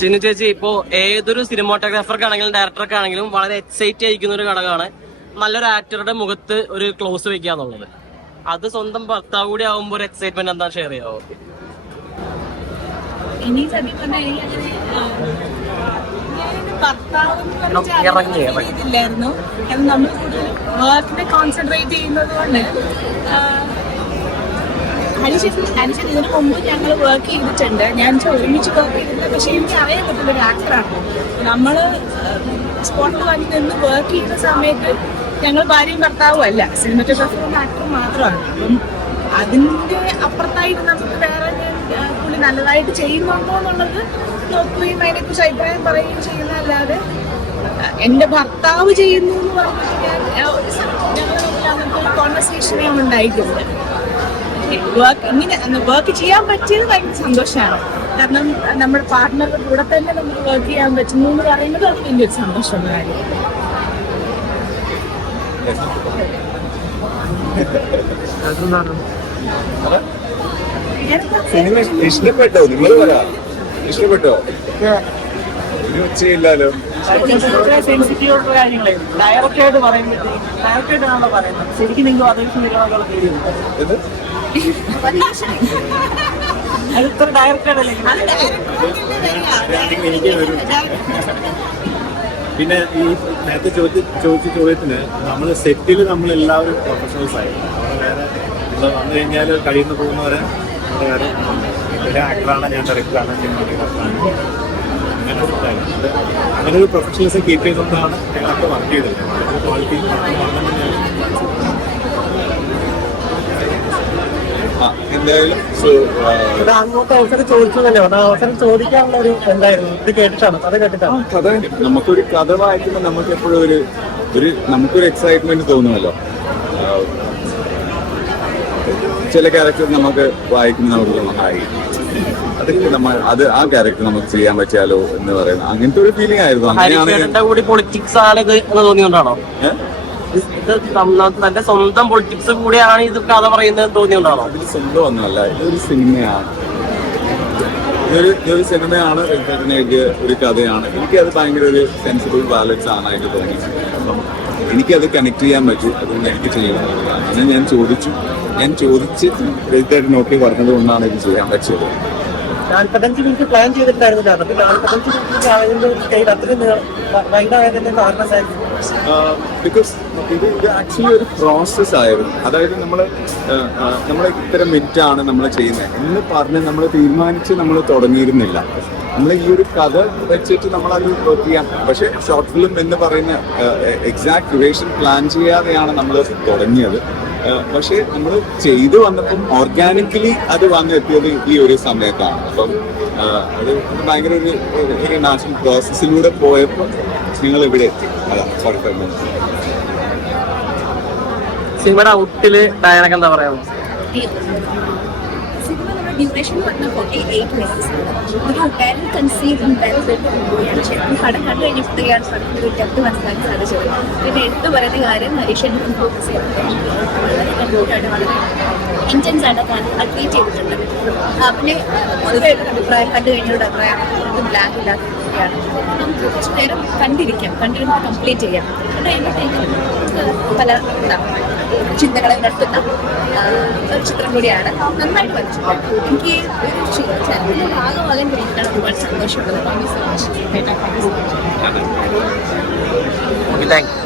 ചിന്നു ചേച്ചി ഇപ്പോ ഏതൊരു സിനിമാട്ടോഗ്രാഫർക്കാണെങ്കിലും ഡയറക്ടർക്കാണെങ്കിലും വളരെ എക്സൈറ്റ് ആയിരിക്കുന്ന ഒരു ഘടകമാണ് നല്ലൊരു ആക്ടറുടെ മുഖത്ത് ഒരു ക്ലോസ് വെക്കുക എന്നുള്ളത്. അത് സ്വന്തം ഭർത്താവ് കൂടി ആവുമ്പോൾ ഒരു എക്സൈറ്റ്മെന്റ് എന്താ ഷെയർ ചെയ്യാവോ? ഇറങ്ങി, നമ്മൾ വർക്കിനെ കോൺസെൻട്രേറ്റ് ചെയ്യുന്നത് കൊണ്ട് ഹരിശേഷൻ ഹരിശൻ ഇതിനു മുമ്പ് ഞങ്ങൾ വർക്ക് ചെയ്തിട്ടുണ്ട്. ഞാൻ ഒരുമിച്ച് വർക്ക് ചെയ്തിട്ടുണ്ട്. പക്ഷേ എനിക്ക് അറിയാൻ പറ്റുന്ന ഒരു ആക്ടറാണ് നമ്മൾ സ്പോട്ടിൽ വന്ന് നിന്ന് വർക്ക് ചെയ്യുന്ന സമയത്ത് ഞങ്ങൾ ഭാര്യയും ഭർത്താവും അല്ല. സിനിമറ്റോഗ്രാഫറും ആക്ടറും മാത്രമാണ്. അപ്പം അതിന്റെ അപ്പുറത്തായിട്ട് നമുക്ക് വേറെ പുള്ളി നല്ലതായിട്ട് ചെയ്യുന്നുണ്ടോ എന്നുള്ളത് നോക്കുകയും അതിനെക്കുറിച്ച് അഭിപ്രായം പറയുകയും ചെയ്യുന്നതല്ലാതെ അല്ലാതെ എന്റെ ഭർത്താവ് ചെയ്യുന്നു എന്ന് പറഞ്ഞിട്ട് ഞാൻ ഞങ്ങൾ അങ്ങനത്തെ ഒരു ഉണ്ടായിട്ടില്ല വർക്ക് ഇങ്ങനെ വർക്ക് ചെയ്യാൻ പറ്റിയത് ഭയങ്കര സന്തോഷമാണ്. കാരണം നമ്മുടെ പാർട്ട്ണറുടെ കൂടെ തന്നെ നമുക്ക് വർക്ക് ചെയ്യാൻ പറ്റുന്നു എന്ന് പറയുന്നത് അത് വലിയൊരു സന്തോഷമുള്ള കാര്യം സിനിമ ഇഷ്ടപ്പെട്ടോ? നിങ്ങൾ പറ. ഇഷ്ടപ്പെട്ടോ? ഒരു ഉച്ചയില്ലാലോ സെൻസിറ്റീവ് ആയിട്ടുള്ള കാര്യങ്ങളെ. ഡയറക്റ്റ് ആയിട്ട് പറയുമ്പോഴത്തേക്കും ഡയറക്റ്റ് ആയിട്ടാണല്ലോ പറയുന്നത്. ശരിക്കും നിങ്ങൾ അതൊക്കെ പിന്നെ ഈ നേരത്തെ ചോദിച്ച ചോദിച്ച ചോദ്യത്തിന് നമ്മൾ സെറ്റിൽ നമ്മൾ എല്ലാവരും പ്രൊഫഷണൽസ് ആയി. അവിടെ വേറെ വന്നു കഴിഞ്ഞാൽ കഴിയുന്ന പോകുന്നവരെ അവിടെ വേറെ ഒരു ആക്ടറാണ് ഞാൻ ഡയറക്ടറാണ് സിനിമാറ്റോഗ്രാഫറാണ് അങ്ങനെ ഒരു അങ്ങനെ ഒരു പ്രൊഫഷണൽസ് കീപ്പ് ചെയ്തുകൊണ്ടാണ് ഞങ്ങളൊക്കെ വർക്ക് ചെയ്തത് ക്വാളിറ്റി എന്തായാലും അങ്ങോട്ട് അവസരം ചോദിക്കാനുള്ള ഒരു എന്തായിരുന്നു? ഇത് കേട്ടിട്ടാണ്? കഥ കേട്ടിട്ടാണ്? കഥ നമുക്കൊരു കഥ വായിക്കുമ്പോൾ നമുക്ക് എപ്പോഴും ഒരു ഒരു നമുക്കൊരു എക്സൈറ്റ്മെന്റ് തോന്നുമല്ലോ. ചില ക്യാരക്ടർ നമുക്ക് വായിക്കുമ്പോൾ നമുക്ക് തോന്നും, ഹായ്. അതൊക്കെ നമ്മൾ അത് ആ ക്യാരക്ടർ നമുക്ക് ചെയ്യാൻ പറ്റിയാലോ എന്ന് പറയുന്നത് അങ്ങനത്തെ ഒരു ഫീലിംഗ് ആയിരുന്നു. അങ്ങനെയാണ് ഹരിചേട്ടന്റെ കൂടി പൊളിറ്റിക്സ് ആണ് ഇത് തന്റെ സ്വന്തം പൊളിറ്റിക്സ് കൂടിയാണ് ഇത് കഥ പറയുന്നത് തോന്നിയോണ്ടാണോ അതിൽ സ്വന്തം ഒന്നുമല്ല ഇതൊരു സിനിമയാണ്. ഇതൊരു ഇതൊരു സിനിമയാണ് വെങ്കടേട്ടൻ ഒരു കഥയാണ്. എനിക്കത് ഭയങ്കര ഒരു സെൻസിബിൾ ബാലൻസ് ആണ് എനിക്ക് തോന്നി അപ്പം എനിക്കത് കണക്ട് ചെയ്യാൻ പറ്റും അതുകൊണ്ട് എനിക്ക് ചെയ്യണം അങ്ങനെ ഞാൻ ചോദിച്ചു. ഞാൻ ചോദിച്ച് എഴുത്തായിട്ട് നോക്കി പറഞ്ഞത് കൊണ്ടാണ് ഇത് ചെയ്യാൻ പറ്റിയത്. നാൽപ്പത്തഞ്ച് മിനിറ്റ് പ്ലാൻ ചെയ്തിട്ടായിരുന്നു നാൽപ്പത്തഞ്ച് മിനിറ്റ് അത്രയും ബിക്കോസ് ഇത് ഇത് ആക്ച്വലി ഒരു പ്രോസസ് ആയിരുന്നു. അതായത് നമ്മൾ നമ്മൾ ഇത്തരം ആണ് നമ്മൾ ചെയ്യുന്നത്. എന്ന് പറഞ്ഞ് നമ്മൾ തീരുമാനിച്ച് നമ്മൾ തുടങ്ങിയിരുന്നില്ല. നമ്മൾ ഈ ഒരു കഥ വെച്ചിട്ട് നമ്മൾ അത് വർക്ക് ചെയ്യാം പക്ഷെ ഷോർട്ട് ഫിലിം എന്ന് പറയുന്ന എക്സാക്ട് ഡ്യൂറേഷൻ പ്ലാൻ ചെയ്യാതെയാണ് നമ്മൾ തുടങ്ങിയത്. പക്ഷേ നമ്മൾ ചെയ്തു വന്നപ്പം ഓർഗാനിക്കലി അത് വന്നെത്തിയത് ഈ ഒരു സമയത്താണ്. അപ്പം അത് ഭയങ്കര ഒരു നാച്ചുറൽ പ്രോസസ്സിലൂടെ പോയപ്പോൾ നിങ്ങൾ ഇവിടെ എത്തി. അതാ സോറി സിനിമയുടെ ഔട്ടിൽ ഡയനക്ക് എന്താ പറയാ സിനിമ എന്ന് ഡ്യൂറേഷൻ പറഞ്ഞ ഫോർട്ടി എയ്റ്റ് മിനിറ്റ്സ് ഒരു വെൽ കൺസീവ് വെൽ ബിൽഡ് മൂവിയാണ് ശരിക്കും പടം കണ്ടു കഴിഞ്ഞപ്പോഴത്തേക്കാണ് പടത്തിന്റെ ഒരു ഡെപ്ത് മനസ്സിലാക്കാൻ സാധിച്ചത്. പിന്നെ എടുത്തു പറയുന്ന കാര്യം മനുഷ്യൻ ഫോക്കസ് ചെയ്യുന്നത്. വളരെ കണ്ടോട്ടായിട്ട് വളരെ ഇന്റൻസ് ആയിട്ട് അഡ്വീറ്റ് ചെയ്തിട്ടുണ്ട് ആ, പിന്നെ പൊതുവായിട്ടൊരു അഭിപ്രായം കണ്ടു കഴിഞ്ഞൊരു അഭിപ്രായം ബ്ലാക്ക് ഇല്ലാത്ത നമുക്ക് കുറച്ച് നേരം കണ്ടിരിക്കാം. കണ്ടിരുന്ന് കംപ്ലീറ്റ് ചെയ്യാം. അത് കഴിയുമ്പോഴത്തേക്കും പല എന്താ ചിന്തകളെ ഉണർത്തുന്ന ചിത്രം കൂടിയാണ് നന്നായിട്ട് വരച്ചിട്ടുണ്ട് എനിക്ക് ഒരു ചലച്ചിത്ര ഭാഗമാകാൻ കഴിയുന്ന ഒരുപാട് സന്തോഷമുള്ളത്. Thank you